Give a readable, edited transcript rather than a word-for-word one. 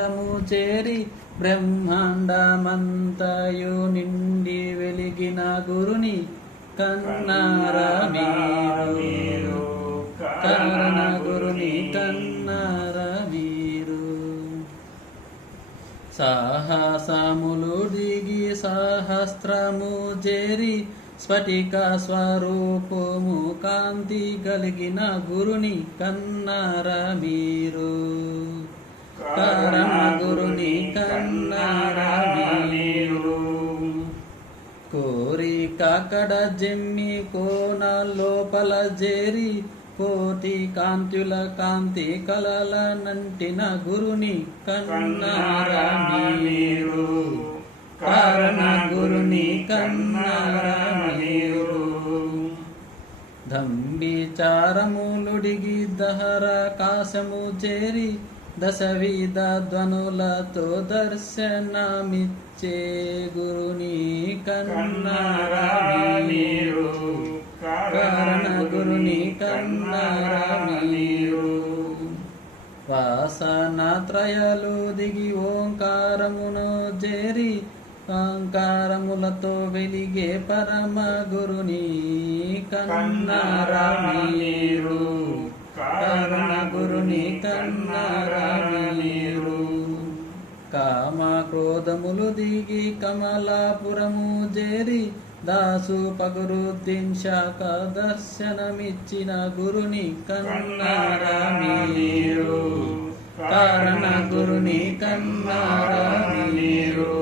బ్రహ్మానందము చేరి బ్రహ్మాండమంతయు నిండి వెలిగిన గురుని కన్నారా మీరు, కారణ గురుని కన్నారా మీరు. సాహసములు దిగి సహస్రము చేరి స్ఫటిక స్వరూపము కాంతి కలిగిన గురుని కన్నారా మీరు, కారణ గురుని కన్నారా మీరు. కోరిక కడ జమ్మి కోన లోపల చేరి కోటి కాంతుల కాంతి కలల నంటిన గురుని కన్నారా మీరు, కారణ గురుని కన్నారా మీరు. దంబిచారములుడిగి దహరాకాశము చేరి దశవిధ ధ్వనులతో దర్శనమిచ్చే గురుని కన్నారా మీరు, కారణ గురుని కన్నారా మీరు. వాసనాత్రయాలు దిగి ఓంకారమును చేరి ఓంకారములతో వెలిగే పరమ గురుని కన్నారా మీరు, కారణ గురుని కన్నారా మీరు. కామ క్రోధములు దిగి కమలాపురము చేరి దాసు పగరుద్దీన్ శాఖ దర్శనమిచ్చిన గురుని కన్నారా మీరు, కారణ గురుని కన్నారా మీరు.